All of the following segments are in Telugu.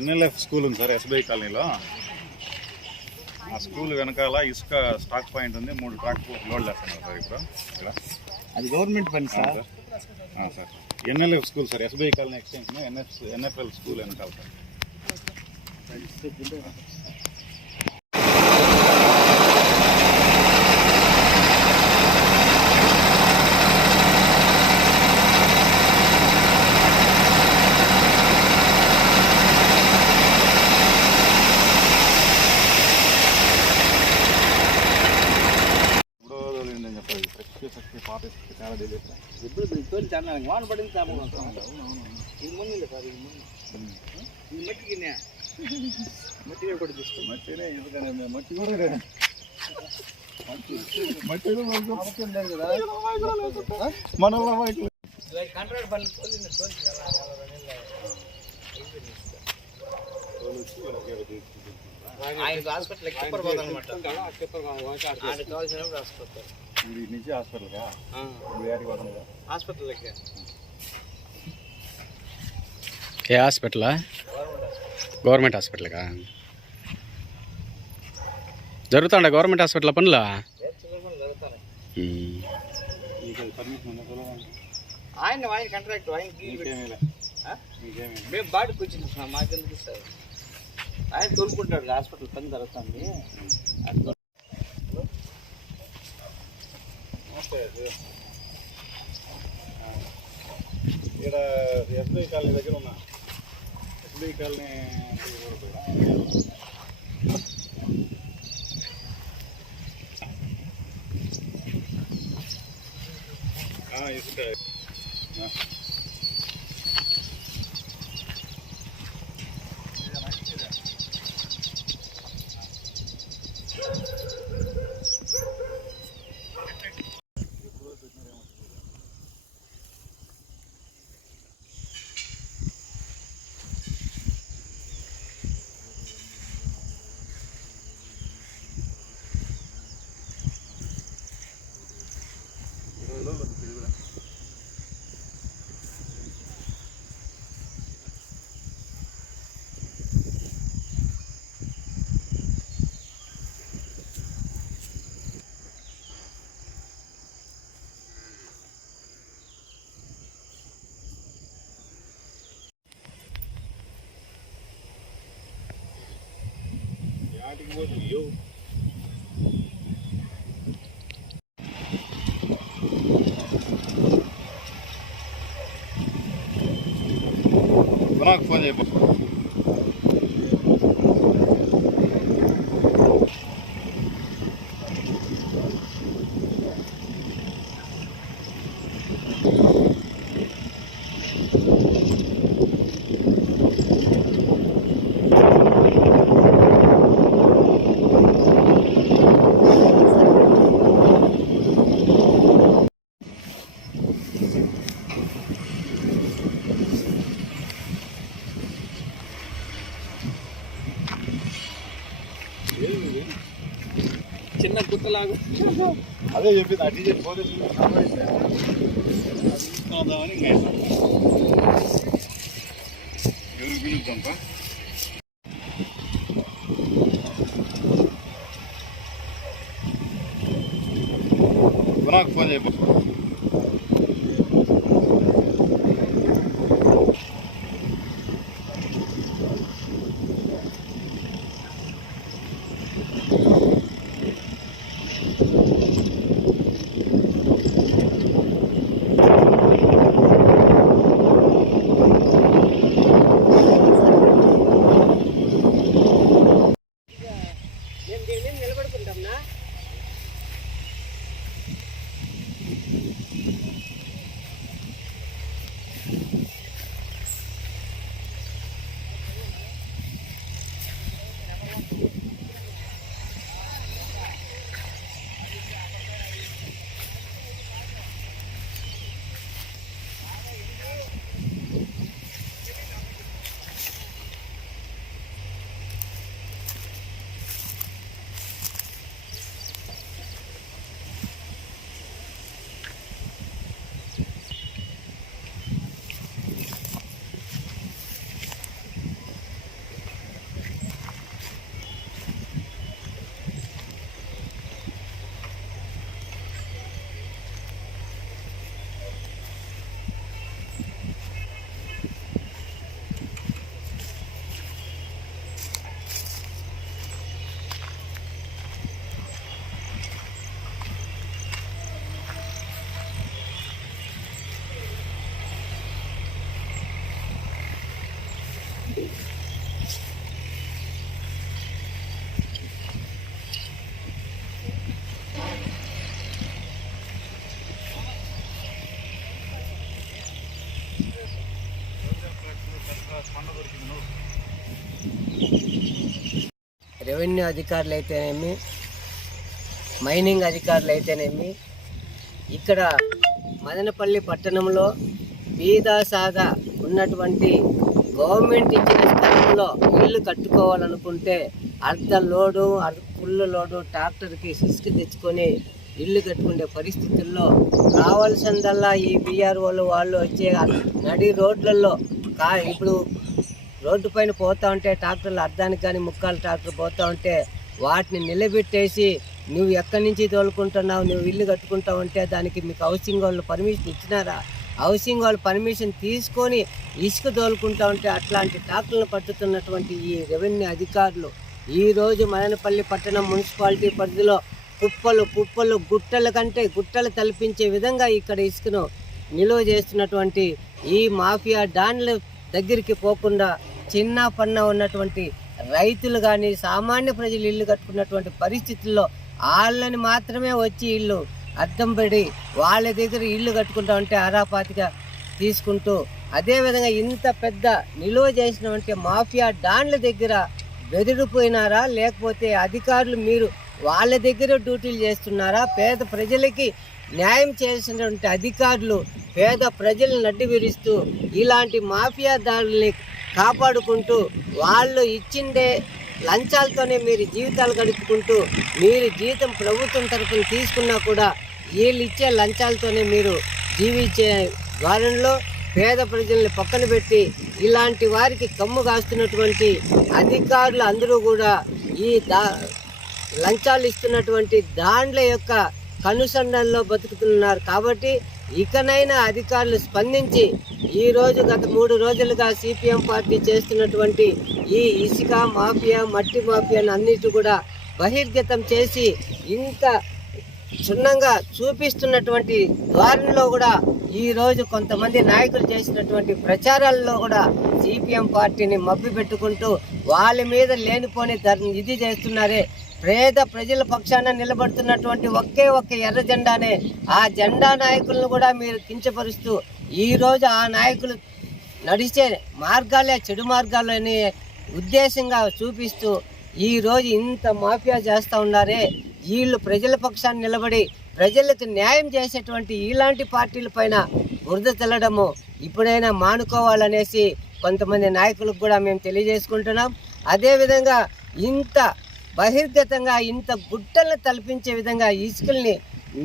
ఎన్ఎల్ఎఫ్ స్కూల్ ఉంది సార్ ఎస్బీఐ కాలనీలో. ఆ స్కూల్ వెనకాల ఇసుక స్టాక్ పాయింట్ ఉంది. 3 ట్రాక్టర్లు లోడ్ చేస్తున్నారు సార్ ఇప్పుడు ఇక్కడ. అది గవర్నమెంట్ పని sir. Sir NLF school sir SBI colony extension NFL school వెనకాల సార్. ఇప్పుడు చాలా వాన పడింది ఇది ముందు సార్. ఇది ముందు ఇది మట్టికి మట్టిగా కూడా తీసుకో. మట్టినే ఎందుకనే మట్టి కూడా మట్టి కదా మన కాంట్రాక్ట్ పనులు హాస్పిటల్ నుంచి హాస్పిటల్గా హాస్పిటల్ ఏ హాస్పిటలా? గవర్నమెంట్ హాస్పిటల్గా జరుగుతాండ గవర్నమెంట్ హాస్పిటల్ పనులా? ఆయన కాంట్రాక్ట్ మేము బాడీకి వచ్చింది మాకెందుకు ఇస్తారు? ఆయన తోలుకుంటాడు హాస్పిటల్ పని జరుగుతుంది. ఇక్కడ ఎస్బీఐ కాలనీ దగ్గర ఉన్నా. ఎస్బీఐ కాలనీ ఇసుక నాకు ఫోన్ చేయబో. చిన్న గుట్టలాగా అదే చెప్పింది. అటు చెప్పి పోతే తీసుకుందామని ఎవరు పిలుద్దాంపా. నాకు ఫోన్ చేయబో. రెవెన్యూ అధికారులు అయితేనేమి, మైనింగ్ అధికారులు అయితేనేమి, ఇక్కడ మదనపల్లి పట్టణంలో బీదాసాగా ఉన్నటువంటి గవర్నమెంట్ ఇచ్చిన స్థలంలో ఇల్లు కట్టుకోవాలనుకుంటే అర్ధ లోడు ఫుల్ లోడు ట్రాక్టర్కి ఇసుక తెచ్చుకొని ఇల్లు కట్టుకునే పరిస్థితుల్లో కావాల్సిందల్లా ఈ బీఆర్ఓలు వాళ్ళు వచ్చే నడి రోడ్లలో ఇప్పుడు రోడ్డు పైన పోతా ఉంటే ట్రాక్టర్లు అర్ధానికి కానీ ముక్కాలు ట్రాక్టర్ పోతా ఉంటే వాటిని నిలబెట్టేసి నువ్వు ఎక్కడి నుంచి తోలుకుంటున్నావు, నువ్వు ఇల్లు కట్టుకుంటావు అంటే దానికి మీకు హౌసింగ్ వాళ్ళు పర్మిషన్ ఇచ్చినారా? హౌసింగ్ వాళ్ళు పర్మిషన్ తీసుకొని ఇసుక తోలుకుంటా ఉంటే అట్లాంటి ట్రాక్టర్లను పట్టుతున్నటువంటి ఈ రెవెన్యూ అధికారులు ఈరోజు మదనపల్లి పట్టణం మున్సిపాలిటీ పరిధిలో కుప్పలు గుట్టల కంటే గుట్టలు తలపించే విధంగా ఇక్కడ ఇసుకను నిల్వ చేస్తున్నటువంటి ఈ మాఫియా డాన్ల దగ్గరికి పోకుండా చిన్న పన్న ఉన్నటువంటి రైతులు కానీ సామాన్య ప్రజలు ఇల్లు కట్టుకున్నటువంటి పరిస్థితుల్లో వాళ్ళని మాత్రమే వచ్చి ఇల్లు అద్దం పడి వాళ్ళ దగ్గర ఇల్లు కట్టుకుంటా ఉంటే ఆరాపాతిగా తీసుకుంటూ అదేవిధంగా ఇంత పెద్ద నిలువ చేసినటువంటి మాఫియా డాన్ల దగ్గర బెదిరిపోయినారా? లేకపోతే అధికారులు మీరు వాళ్ళ దగ్గర డ్యూటీలు చేస్తున్నారా? పేద ప్రజలకి న్యాయం చేసినటువంటి అధికారులు పేద ప్రజలను అడ్డు విరుస్తూ ఇలాంటి మాఫియా దాడుల్ని కాపాడుకుంటూ వాళ్ళు ఇచ్చిందే లంచాలతోనే మీరు జీవితాలు గడుపుకుంటూ మీరు జీతం ప్రభుత్వం తరఫున తీసుకున్నా కూడా వీళ్ళు ఇచ్చే లంచాలతోనే మీరు జీవించే వారంలో పేద ప్రజల్ని పక్కన పెట్టి ఇలాంటి వారికి కమ్ము కాస్తున్నటువంటి అధికారులు అందరూ కూడా ఈ లంచాలు ఇస్తున్నటువంటి దాండ్ల యొక్క కనుసంధానంలో బతుకుతున్నారు. కాబట్టి ఇకనైనా అధికారులు స్పందించి ఈరోజు గత 3 రోజులుగా సిపిఎం పార్టీ చేస్తున్నటువంటి ఈ ఇసుక మాఫియా మట్టి మాఫియాను అన్నిటి కూడా బహిర్గతం చేసి ఇంత క్షుణ్ణంగా చూపిస్తున్నటువంటి ధోరణిలో కూడా ఈరోజు కొంతమంది నాయకులు చేసినటువంటి ప్రచారాల్లో కూడా సిపిఎం పార్టీని మభ్య పెట్టుకుంటూ వాళ్ళ మీద లేనిపోని ఇది చేస్తున్నారే. పేద ప్రజల పక్షాన నిలబడుతున్నటువంటి ఒకే ఒక్క ఎర్ర జెండానే, ఆ జెండా నాయకులను కూడా మీరు కించపరుస్తూ ఈరోజు ఆ నాయకులు నడిచే మార్గాలే చెడు మార్గాలు అనే ఉద్దేశంగా చూపిస్తూ ఈరోజు ఇంత మాఫియా చేస్తూ ఉన్నారే. వీళ్ళు ప్రజల పక్షాన్ని నిలబడి ప్రజలకు న్యాయం చేసేటువంటి ఇలాంటి పార్టీల పైన బురద తెల్లడము ఇప్పుడైనా మానుకోవాలనేసి కొంతమంది నాయకులకు కూడా మేము తెలియజేసుకుంటున్నాం. అదేవిధంగా ఇంత బహిర్గతంగా ఇంత గుట్టలను తలపించే విధంగా ఇసుకల్ని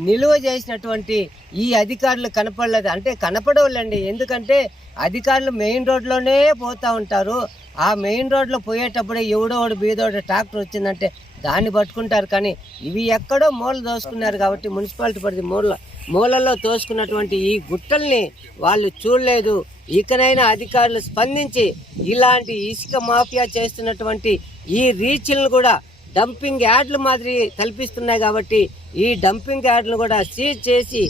నిలువ చేసినటువంటి ఈ అధికారులు కనపడలేదు అంటే కనపడవులండి. ఎందుకంటే అధికారులు మెయిన్ రోడ్లోనే పోతూ ఉంటారు. ఆ మెయిన్ రోడ్లో పోయేటప్పుడే ఎవడోడు బీదోడు ట్రాక్టర్ వచ్చిందంటే దాన్ని పట్టుకుంటారు. కానీ ఇవి ఎక్కడో మూల దోసుకున్నారు కాబట్టి మున్సిపాలిటీ పరిధి మూలలో తోసుకున్నటువంటి ఈ గుట్టల్ని వాళ్ళు చూడలేదు. ఇకనైనా అధికారులు స్పందించి ఇలాంటి ఇసుక మాఫియా చేస్తున్నటువంటి ఈ రీచ్లను కూడా డంపింగ్ యార్డులు మాదిరి కల్పిస్తున్నాయి కాబట్టి ఈ డంపింగ్ యార్డులను కూడా సీజ్ చేసి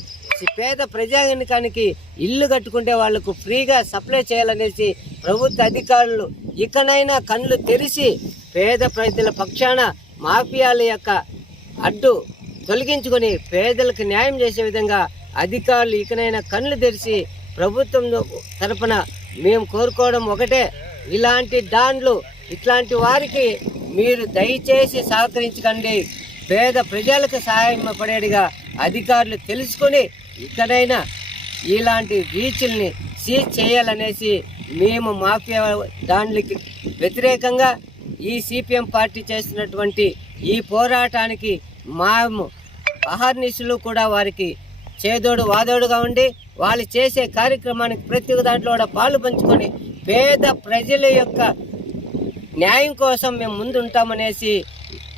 పేద ప్రజానికానికి ఇల్లు కట్టుకుంటే వాళ్లకు ఫ్రీగా సప్లై చేయాలనేసి ప్రభుత్వ అధికారులు ఇకనైనా కళ్ళు తెరిచి పేద ప్రజల పక్షాన మాఫియాల యొక్క అడ్డు తొలగించుకొని పేదలకు న్యాయం చేసే విధంగా అధికారులు ఇకనైనా కళ్ళు తెరిచి ప్రభుత్వం తరపున మేము కోరుకోవడం ఒకటే, ఇలాంటి డాన్లు ఇట్లాంటి వారికి మీరు దయచేసి సహకరించకండి. పేద ప్రజలకు సహాయం పడేదిగా అధికారులు తెలుసుకొని ఇక్కడైనా ఇలాంటి రీచ్ల్ని సీజ్ చేయాలనేసి మేము మాఫియా దాడులకి వ్యతిరేకంగా ఈ సిపిఎం పార్టీ చేస్తున్నటువంటి ఈ పోరాటానికి మేము అహర్నిశలు కూడా వారికి చేదోడు వాదోడుగా ఉండి వాళ్ళు చేసే కార్యక్రమానికి ప్రతి దాంట్లో కూడా పాలు పంచుకొని పేద ప్రజల యొక్క న్యాయం కోసం మేము ముందుంటామనేసి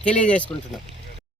తెలియజేసుకుంటున్నాం.